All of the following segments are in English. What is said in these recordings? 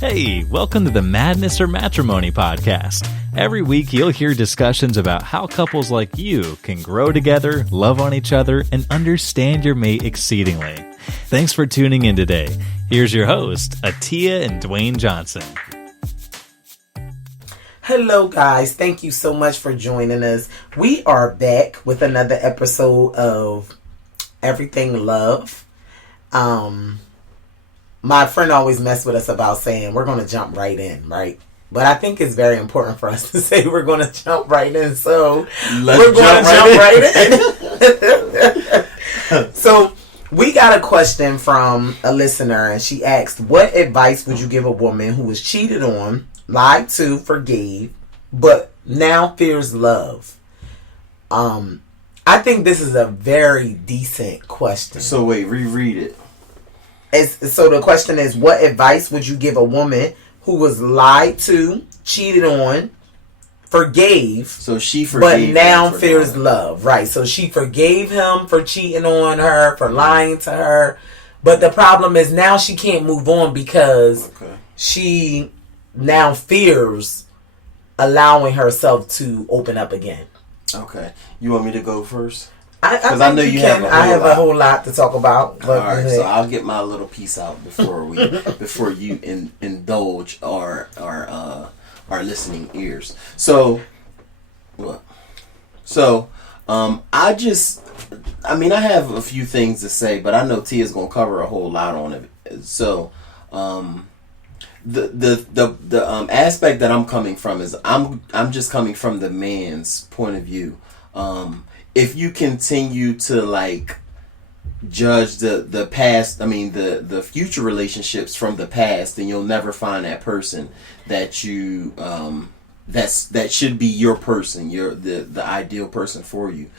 Hey, welcome to the Madness or Matrimony podcast. Every week you'll hear discussions about how couples like you can grow together, love on each other, and understand your mate exceedingly. Thanks for tuning in today. Here's your host, Atia and Dwayne Johnson. Hello guys, thank you so much for joining us. We are back with another episode of Everything Love. My friend always messed with us about saying we're going to jump right in, right? But I think it's very important for us to say we're going to jump right in. So we're going to jump right in. So we got a question from a listener, and she asked, what advice would you give a woman who was cheated on, lied to, forgave, but now fears love? I think this is a very decent question. So wait, reread it. So the question is, what advice would you give a woman who was lied to, cheated on, forgave, so she forgave, but now fears love, right? So she forgave him for cheating on her, for lying to her, but the problem is now she can't move on because she now fears allowing herself to open up again. Okay, you want me to go first? Because I know you have. I have a whole lot to talk about. But all right, so I'll get my little piece out before you indulge our listening ears. So what? So I have a few things to say, but I know Tia's gonna cover a whole lot on it. So the aspect that I'm coming from is I'm just coming from the man's point of view. If you continue to judge the past, the future relationships from the past, then you'll never find that person that you that should be your person, the ideal person for you.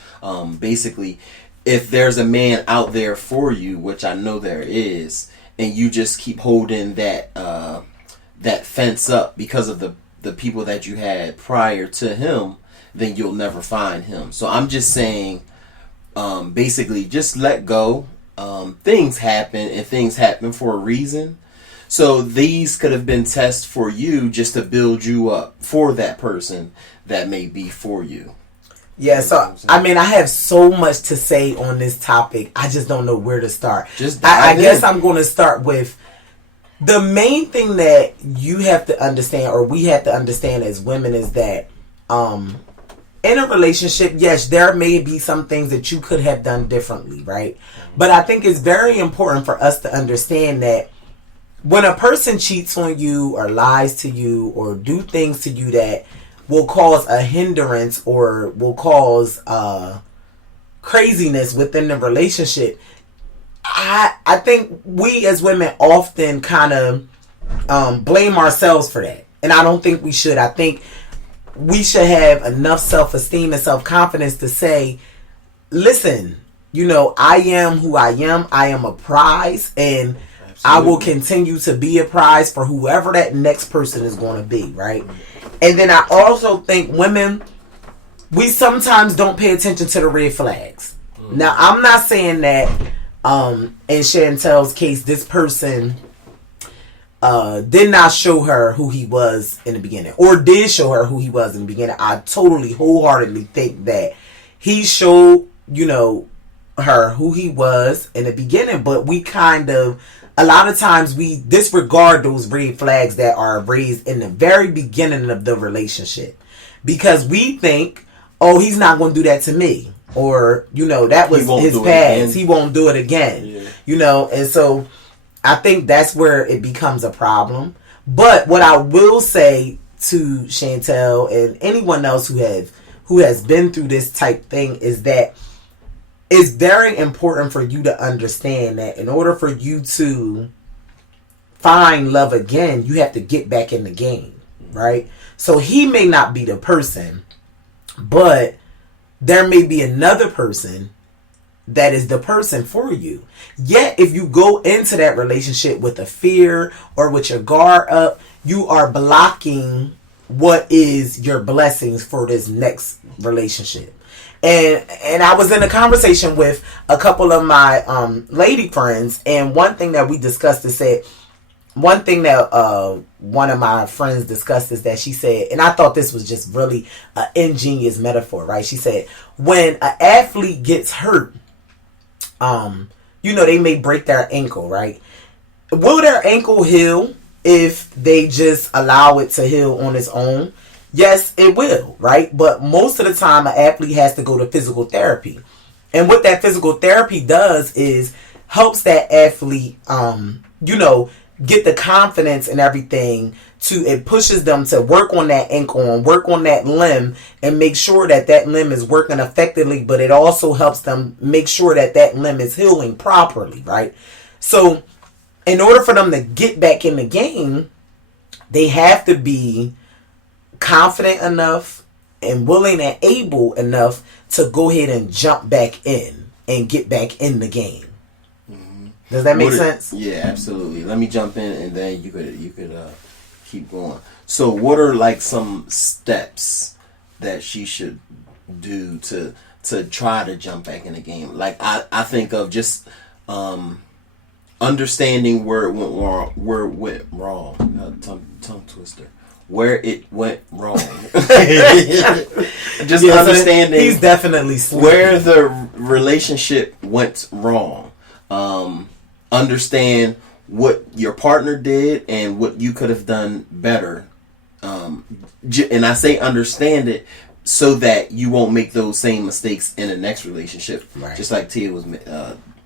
Basically, if there's a man out there for you, which I know there is, and you just keep holding that fence up because of the people that you had prior to him, then you'll never find him. So I'm just saying, basically, just let go. Things happen, and things happen for a reason. So these could have been tests for you just to build you up for that person that may be for you. Yeah, so, I have so much to say on this topic. I just don't know where to start. I guess I'm going to start with the main thing that you have to understand, or we have to understand as women, is that in a relationship, yes, there may be some things that you could have done differently, right? But I think it's very important for us to understand that when a person cheats on you or lies to you or do things to you that will cause a hindrance or will cause craziness within the relationship, I think we as women often kind of blame ourselves for that. And I don't think we should. I think we should have enough self-esteem and self-confidence to say, listen, I am who I am. I am a prize, and absolutely, I will continue to be a prize for whoever that next person is going to be, right? And then I also think women, we sometimes don't pay attention to the red flags. Now, I'm not saying that in Chantel's case, this person did not show her who he was in the beginning, or did show her who he was in the beginning. I totally wholeheartedly think that he showed, her who he was in the beginning, but we kind of, a lot of times we disregard those red flags that are raised in the very beginning of the relationship because we think, oh, he's not going to do that to me, or that was his past, he won't do it again. And so I think that's where it becomes a problem. But what I will say to Chantel and anyone else who has been through this type thing is that it's very important for you to understand that in order for you to find love again, you have to get back in the game, right? So he may not be the person, but there may be another person that is the person for you. Yet, if you go into that relationship with a fear or with your guard up, you are blocking what is your blessings for this next relationship. And I was in a conversation with a couple of my lady friends, and one thing that we discussed is that one thing that one of my friends discussed is that she said, and I thought this was just really an ingenious metaphor, right? She said, when an athlete gets hurt, they may break their ankle, right? Will their ankle heal if they just allow it to heal on its own? Yes, it will, right? But most of the time, an athlete has to go to physical therapy. And what that physical therapy does is helps that athlete, get the confidence and everything it pushes them to work on that ankle and work on that limb and make sure that that limb is working effectively, but it also helps them make sure that that limb is healing properly, right? So in order for them to get back in the game, they have to be confident enough and willing and able enough to go ahead and jump back in and get back in the game. Does that make sense? Yeah, absolutely. Let me jump in, and then you could keep going. So, what are like some steps that she should do to try to jump back in the game? Like I think of just understanding where it went wrong, tongue twister. Where it went wrong. Just understanding. He's definitely sleeping. Where the relationship went wrong. Understand what your partner did and what you could have done better. And I say understand it so that you won't make those same mistakes in the next relationship. Right. Just like Tia was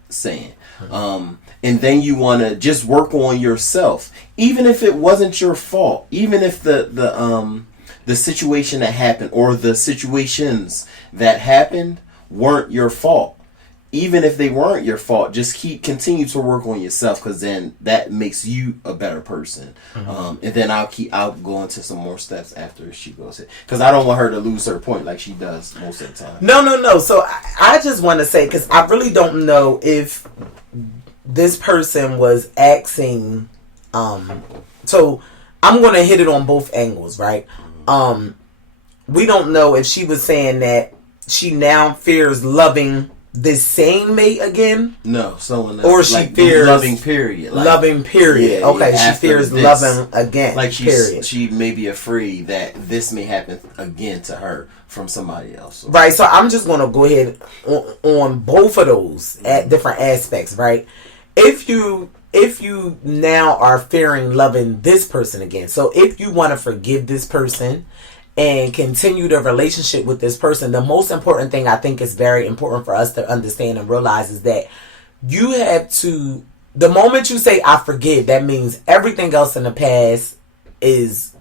saying. And then you want to just work on yourself, even if it wasn't your fault, even if the situation that happened or the situations that happened weren't your fault. Even if they weren't your fault, just continue to work on yourself, because then that makes you a better person. And then I'll go into some more steps after she goes here, because I don't want her to lose her point like she does most of the time. No. So I just want to say, because I really don't know if this person was asking. So I'm going to hit it on both angles, right? We don't know if she was saying that she now fears loving this same mate again. No, someone else. Or she like fears loving period. Loving period. Yeah, okay, she fears loving again. Like she may be afraid that this may happen again to her from somebody else. Right. So I'm just gonna go ahead on both of those at different aspects. Right. If you now are fearing loving this person again, so if you want to forgive this person and continue the relationship with this person, the most important thing I think is very important for us to understand and realize is that you have to, the moment you say I forgive, that means everything else in the past is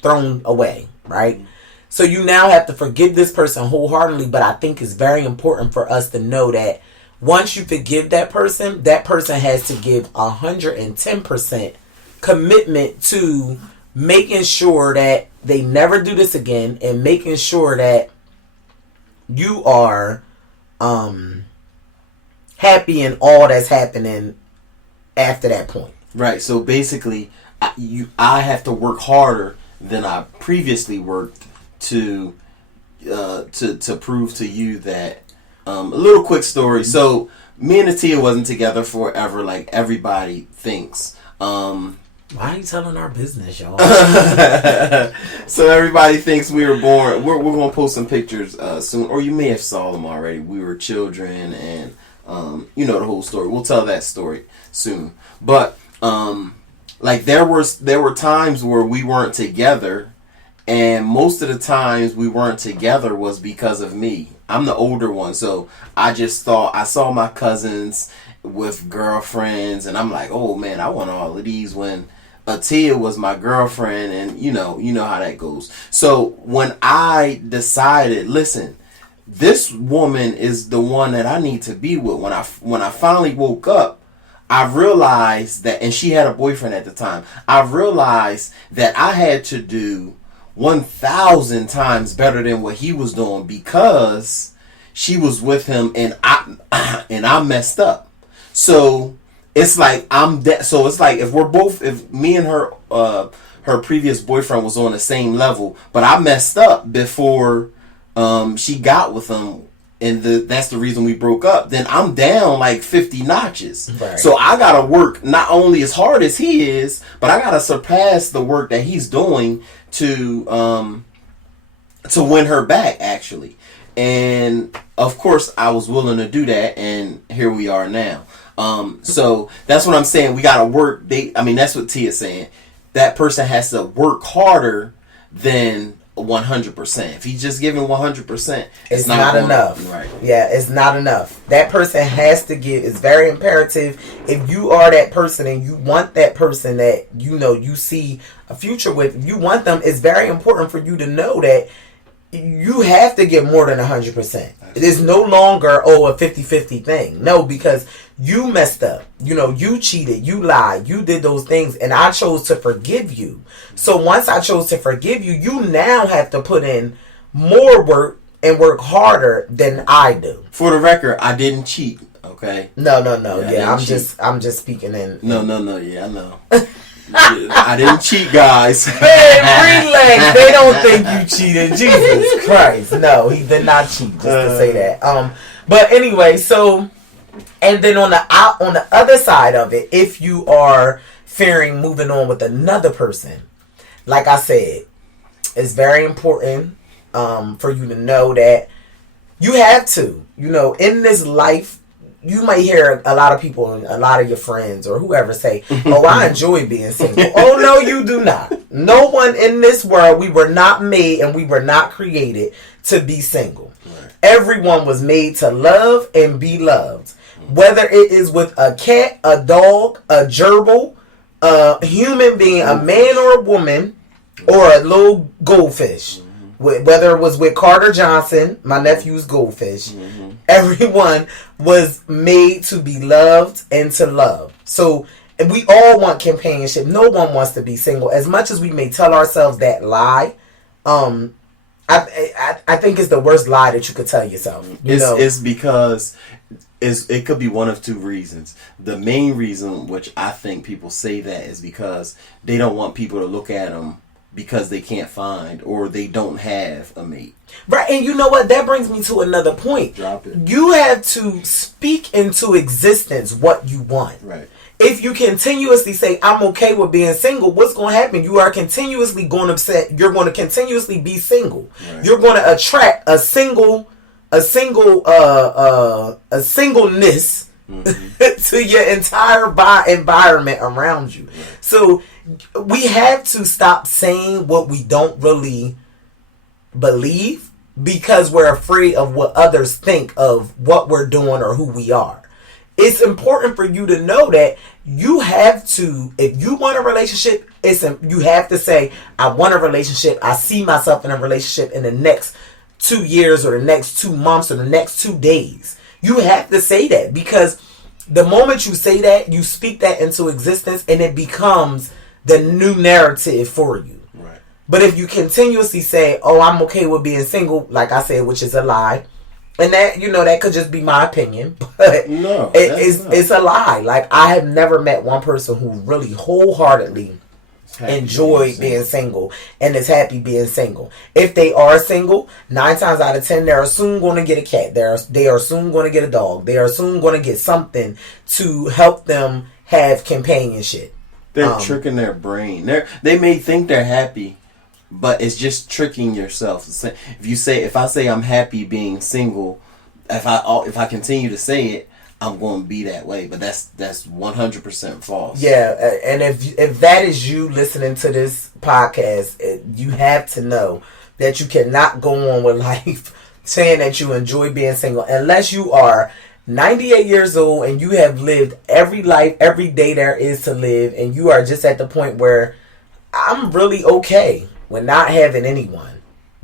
thrown away, right? So you now have to forgive this person wholeheartedly, but I think it's very important for us to know that once you forgive that person has to give 110% commitment to making sure that they never do this again, and making sure that you are happy in all that's happening after that point. Right. So basically, I have to work harder than I previously worked to prove to you that. A little quick story. So me and Tia wasn't together forever, like everybody thinks. Why are you telling our business, y'all? So everybody thinks we were born. We're going to post some pictures soon, or you may have saw them already. We were children, and the whole story. We'll tell that story soon. But like there were times where we weren't together, and most of the times we weren't together was because of me. I'm the older one, so I just thought I saw my cousins with girlfriends, and I'm like, oh man, I want all of these, when Tia was my girlfriend, and you know how that goes. So when I decided, listen, this woman is the one that I need to be with, when I finally woke up, I realized that, and she had a boyfriend at the time, I realized that I had to do 1,000 times better than what he was doing, because she was with him and I messed up. So it's like so it's like if me and her previous boyfriend was on the same level, but I messed up before she got with him, and that's the reason we broke up, then I'm down like 50 notches. Right. So I gotta work not only as hard as he is, but I gotta surpass the work that he's doing to win her back, actually. And of course I was willing to do that, and here we are now. So that's what I'm saying. We gotta work. That's what Tia's saying. That person has to work harder than 100%. If he's just giving 100%, it's not enough. Right. Yeah, it's not enough. That person has to give. It's very imperative. If you are that person and you want that person that you see a future with, if you want them, it's very important for you to know that you have to give more than 100%. It is no longer a 50-50 thing. No, because you messed up. You cheated, you lied, you did those things, and I chose to forgive you. So once I chose to forgive you, you now have to put in more work and work harder than I do. For the record, I didn't cheat. Okay. No. Yeah, I'm just speaking in. No. Yeah, I know. I didn't cheat, guys. Man, relax. They don't think you cheated. Jesus Christ. No, he did not cheat, just to say that. But anyway, so, and then on the other side of it, if you are fearing moving on with another person, like I said, it's very important for you to know that you have to, in this life. You might hear a lot of people, a lot of your friends or whoever say, "Oh, I enjoy being single." Oh, no, you do not. No one in this world, we were not made and we were not created to be single. Right. Everyone was made to love and be loved. Whether it is with a cat, a dog, a gerbil, a human being, a man or a woman, or a little goldfish. Whether it was with Carter Johnson, my nephew's goldfish, everyone was made to be loved and to love. So we all want companionship. No one wants to be single. As much as we may tell ourselves that lie, I think it's the worst lie that you could tell yourself. It's because it could be one of two reasons. The main reason, which I think people say that, is because they don't want people to look at them because they can't find or they don't have a mate. Right, and you know what? That brings me to another point. Drop it. You have to speak into existence what you want. Right. If you continuously say, "I'm okay with being single," what's going to happen? You are continuously going to you're going to continuously be single. Right. You're going to attract a singleness to your entire environment around you. Right. So we have to stop saying what we don't really believe because we're afraid of what others think of what we're doing or who we are. It's important for you to know that you have to, if you want a relationship, you have to say, "I want a relationship. I see myself in a relationship in the next 2 years or the next 2 months or the next 2 days." You have to say that because the moment you say that, you speak that into existence and it becomes the new narrative for you. Right. But if you continuously say, "Oh, I'm okay with being single," like I said, which is a lie, and that that could just be my opinion, but no, it's a lie. Like, I have never met one person who really wholeheartedly enjoyed being single and is happy being single. If they are single, 9 times out of 10, they are soon going to get a cat. They are soon going to get a dog. They are soon going to get something to help them have companionship. They're tricking their brain. They may think they're happy, but it's just tricking yourself. If I say I'm happy being single, if I continue to say it, I'm going to be that way. But that's 100% false. Yeah, and if that is you listening to this podcast, you have to know that you cannot go on with life saying that you enjoy being single unless you are 98 years old and you have lived every day there is to live, and you are just at the point where I'm really okay with not having anyone.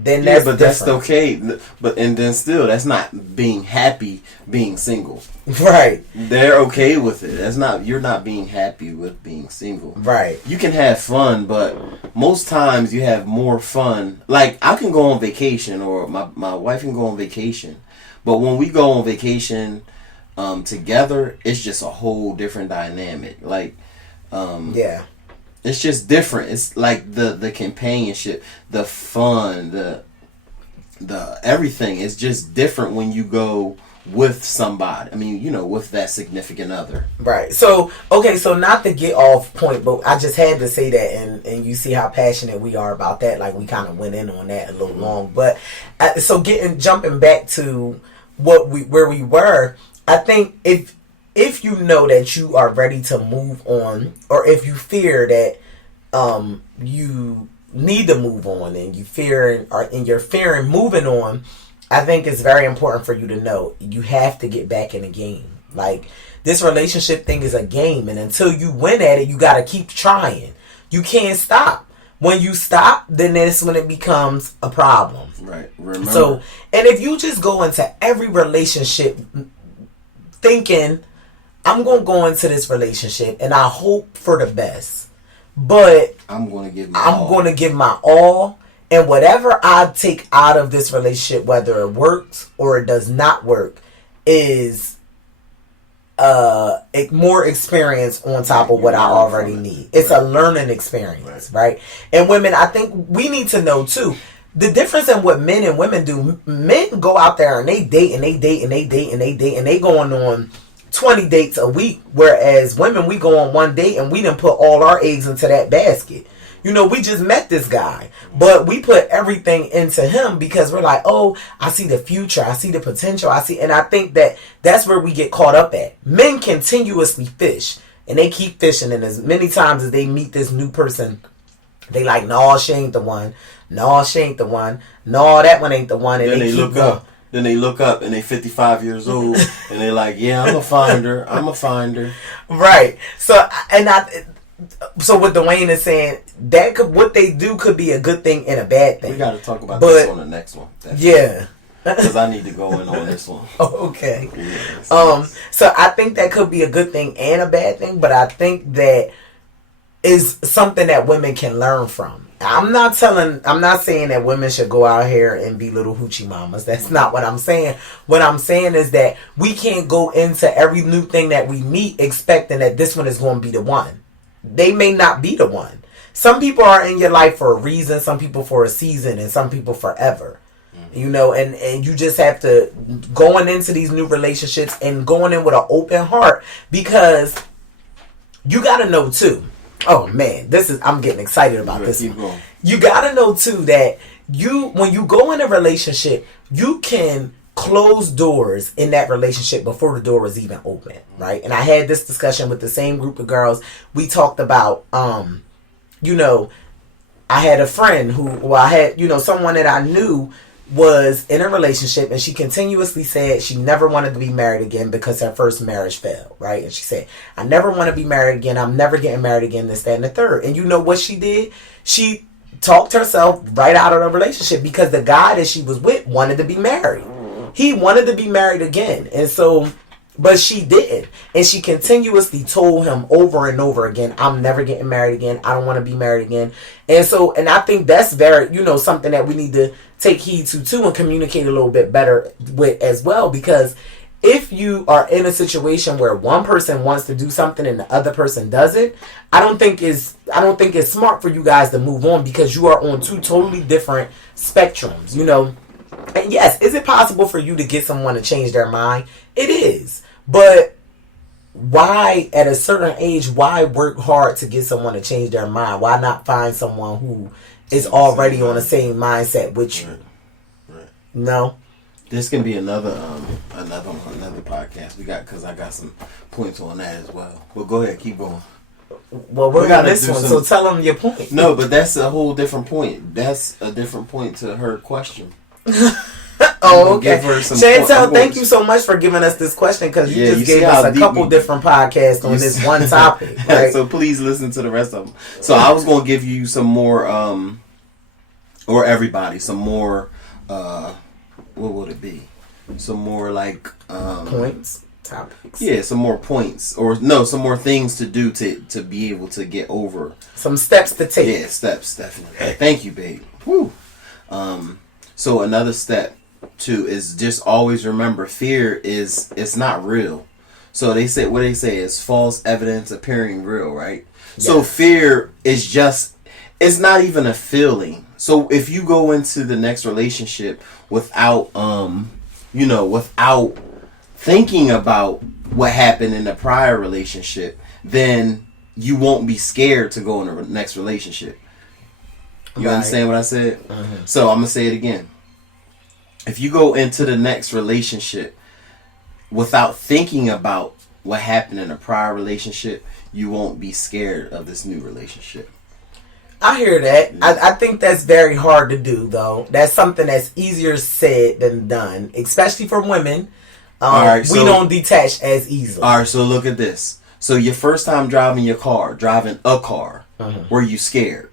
Then that's okay. And then still, that's not being happy being single. Right. They're okay with it. You're not being happy with being single. Right. You can have fun, but most times you have more fun. Like, I can go on vacation, or my wife can go on vacation. But when we go on vacation together, it's just a whole different dynamic. Like, yeah. It's just different. It's like the companionship, the fun, the everything is just different when you go with somebody. I mean, you know, with that significant other. Right. So, okay, so not to get off point, but I just had to say that, and you see how passionate we are about that. Like, we kind of went in on that a little long. But, so jumping back to where we were, I think if you know that you are ready to move on, or if you fear that you need to move on, and you're fearing moving on, I think it's very important for you to know you have to get back in the game. Like, this relationship thing is a game, and until you win at it, you got to keep trying. You can't stop. When you stop, then that's when it becomes a problem. Right. Remember. So, and if you just go into every relationship thinking, I'm going to go into this relationship and I hope for the best, but I'm going to give my all. And whatever I take out of this relationship, whether it works or it does not work, is more experience on top of what I already need. It's a learning experience, right? And women, I think we need to know too, the difference in what men and women do. Men go out there and they date and they date and they date and they date and they going on 20 dates a week, whereas women, we go on one date and we done put all our eggs into that basket. You know, we just met this guy, but we put everything into him because we're like, oh, I see the future, I see the potential, and I think that's where we get caught up at. Men continuously fish, and they keep fishing, and as many times as they meet this new person, they like, no, she ain't the one, no, she ain't the one, no, that one ain't the one, and then they keep look going. up. Then they look up and they 55 years old, and they're like, yeah, I'm a find her. Right. So what Dwayne is saying, what they do could be a good thing and a bad thing. We got to talk about this on the next one. Yeah. Because I need to go in on this one. Okay. So I think that could be a good thing and a bad thing, but I think that is something that women can learn from. I'm not saying that women should go out here and be little hoochie mamas. That's not what I'm saying. What I'm saying is that we can't go into every new thing that we meet expecting that this one is going to be the one. They may not be the one. Some people are in your life for a reason, some people for a season, and some people forever. You know, and you just have to going into these new relationships and going in with an open heart, because you got to know too. Oh man, I'm getting excited about this one. You got to know too that when you go in a relationship, you can close doors in that relationship before the door was even open, right? And I had this discussion with the same group of girls. We talked about, you know, I had a friend someone that I knew was in a relationship, and she continuously said she never wanted to be married again because her first marriage failed, right? And she said, I never want to be married again. I'm never getting married again, this, that, and the third. And you know what she did? She talked herself right out of the relationship because the guy that she was with wanted to be married. He wanted to be married again. And so, but she didn't. And she continuously told him over and over again, I'm never getting married again. I don't want to be married again. And so, and I think that's very, something that we need to take heed to too, and communicate a little bit better with as well. Because if you are in a situation where one person wants to do something and the other person doesn't, I don't think it's smart for you guys to move on, because you are on two totally different spectrums, And yes, is it possible for you to get someone to change their mind? It is. But why, at a certain age, why work hard to get someone to change their mind? Why not find someone who is already on the same mindset with you? Right. No? This can be another podcast we got, because I got some points on that as well. Well, go ahead, keep going. Well, we're on this one, so tell them your point. No, but that's a whole different point. That's a different point to her question. Oh, okay. Chantel, thank you so much for giving us this question, because you just gave us a couple different podcasts on this one topic. Right? So please listen to the rest of them. So I was going to give you some more, or everybody, some more, what would it be? Some more like... points? Topics? Yeah, some more points. Or no, some more things to do to be able to get over. Some steps to take. Yeah, steps, definitely. Thank you, babe. Woo. So another step too is just always remember, fear it's not real. So what they say is false evidence appearing real, right? Yes. So fear is just it's not even a feeling. So if you go into the next relationship without without thinking about what happened in the prior relationship, then you won't be scared to go in the next relationship. You understand what I said? So I'm gonna say it again. If you go into the next relationship without thinking about what happened in a prior relationship, you won't be scared of this new relationship. I hear that. I think that's very hard to do, though. That's something that's easier said than done, especially for women. We don't detach as easily. All right, so look at this. So your first time driving a car, were you scared?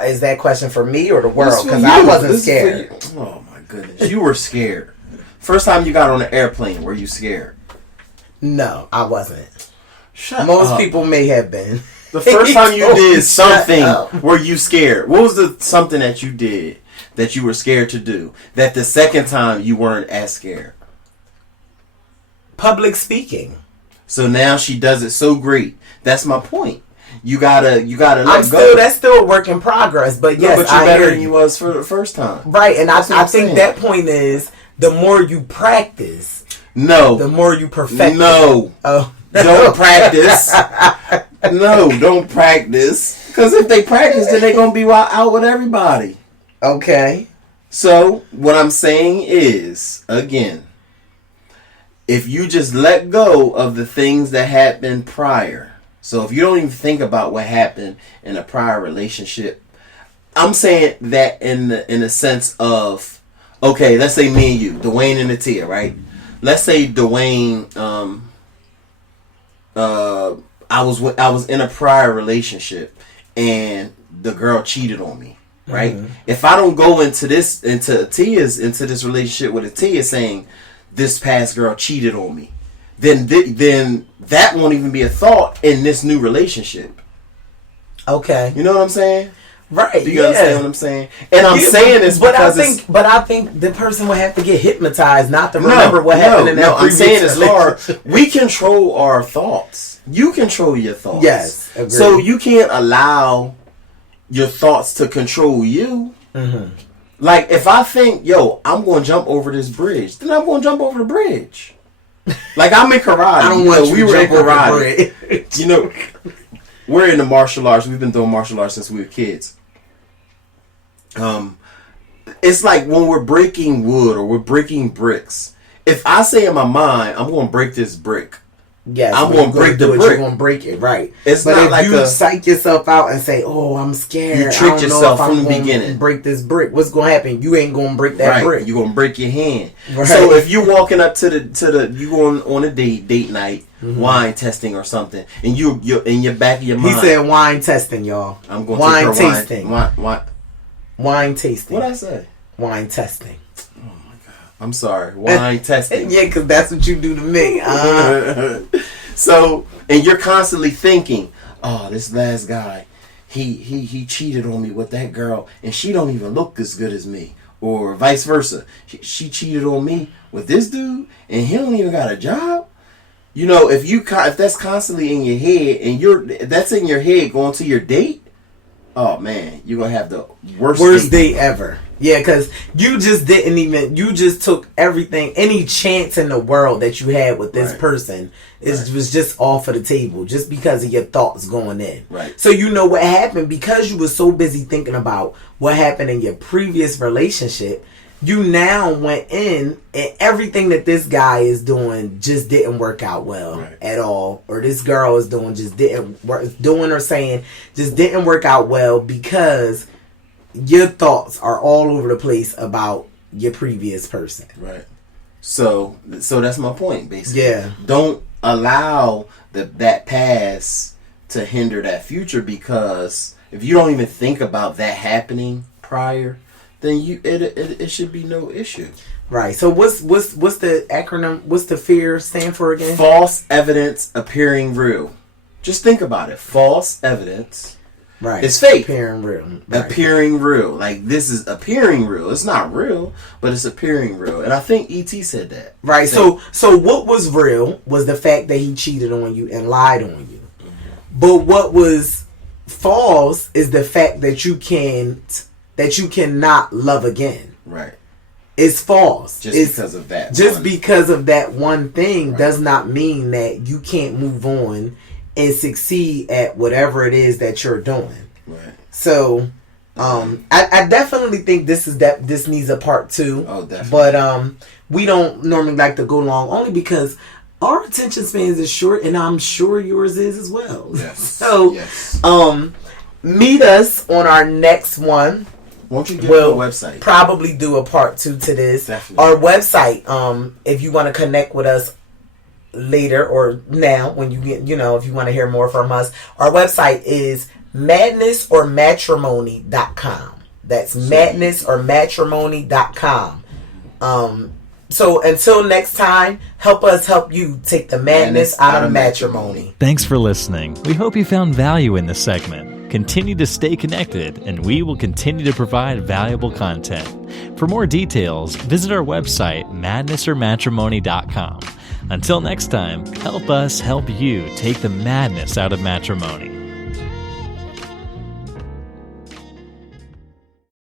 Is that question for me or the world? Because I wasn't scared. Oh my goodness, you were scared. First time you got on an airplane, were you scared? No, I wasn't. Most people may have been. The first time you did something, were you scared? What was the something that you did that you were scared to do? That the second time you weren't as scared? Public speaking. So now she does it so great. That's my point. You gotta let go. That's still a work in progress. But yes, but you're better than you was for the first time. Right, and I think that point is the more you practice, the more you perfect. No. Oh. Don't practice. No, don't practice. Because if they practice, then they're going to be out with everybody. Okay. So, what I'm saying is, again, if you just let go of the things that happened prior. So, if you don't even think about what happened in a prior relationship, I'm saying that in the sense of, okay, let's say me and you, Dwayne and Natia, right? Let's say Dwayne, I was in a prior relationship and the girl cheated on me, right? Mm-hmm. If I don't go into this relationship with Atia saying this past girl cheated on me, then that won't even be a thought in this new relationship. Okay, you know what I'm saying? Right. Do you understand what I'm saying? And I'm saying this because I think the person would have to get hypnotized not to remember what happened in that previous relationship. I'm saying it's hard. We control our thoughts. You control your thoughts. Yes, agreed. So you can't allow your thoughts to control you. Mm-hmm. Like if I think, I'm going to jump over this bridge, then I'm going to jump over the bridge. Like I'm in karate. I don't want you to jump over the bridge. We're in the martial arts. We've been doing martial arts since we were kids. It's like when we're breaking wood or we're breaking bricks. If I say in my mind, I'm going to break this brick. Yes, I'm going to break the brick. You're going to break it, right? But not if like you psych yourself out and say, "Oh, I'm scared," you trick yourself from the beginning. Break this brick. What's going to happen? You ain't going to break that brick. You're going to break your hand. Right. So if you're walking up to the you going on a date night, wine testing or something, and you're in your back of your mind. He said wine testing, y'all. I'm going to take her tasting. Wine tasting. What'd I say? Wine testing. Oh my god. I'm sorry. Wine testing. Yeah, because that's what you do to me. So, and you're constantly thinking, oh, this last guy, he cheated on me with that girl, and she don't even look as good as me. Or vice versa. She cheated on me with this dude, and he don't even got a job. You know, if that's constantly in your head, and that's in your head going to your date, oh man, you're gonna have the worst date ever. Yeah, because you just took everything, any chance in the world that you had with this person was just off of the table just because of your thoughts going in. Right. So you know what happened because you were so busy thinking about what happened in your previous relationship. You now went in and everything that this guy is doing just didn't work out well at all. Or this girl is doing just didn't work out well because your thoughts are all over the place about your previous person. Right. So that's my point, basically. Yeah. Don't allow that past to hinder that future, because if you don't even think about that happening prior, then it should be no issue. Right. So what's the acronym? What's the fear stand for again? False evidence appearing real. Just think about it. False evidence. Right. It's fake. Appearing real. Right. Appearing real. Like this is appearing real. It's not real, but it's appearing real. And I think E.T. said that. Right. So what was real was the fact that he cheated on you and lied on you. Mm-hmm. But what was false is the fact that you cannot love again. Right. It's false. Because of that. Because of that one thing right. does not mean that you can't move on and succeed at whatever it is that you're doing. Right. So, I definitely think this needs a part 2. Oh, definitely. But we don't normally like to go long only because our attention spans is short, and I'm sure yours is as well. Yes. So, meet us on our next one. Won't you give a website? Probably do a part 2 to this. Definitely. Our website, if you want to connect with us later or now, when you get, if you want to hear more from us, our website is madnessormatrimony.com. That's madnessormatrimony.com. So until next time, help us help you take the madness out of matrimony. Thanks for listening. We hope you found value in this segment. Continue to stay connected, and we will continue to provide valuable content. For more details, visit our website, madnessormatrimony.com. Until next time, help us help you take the madness out of matrimony.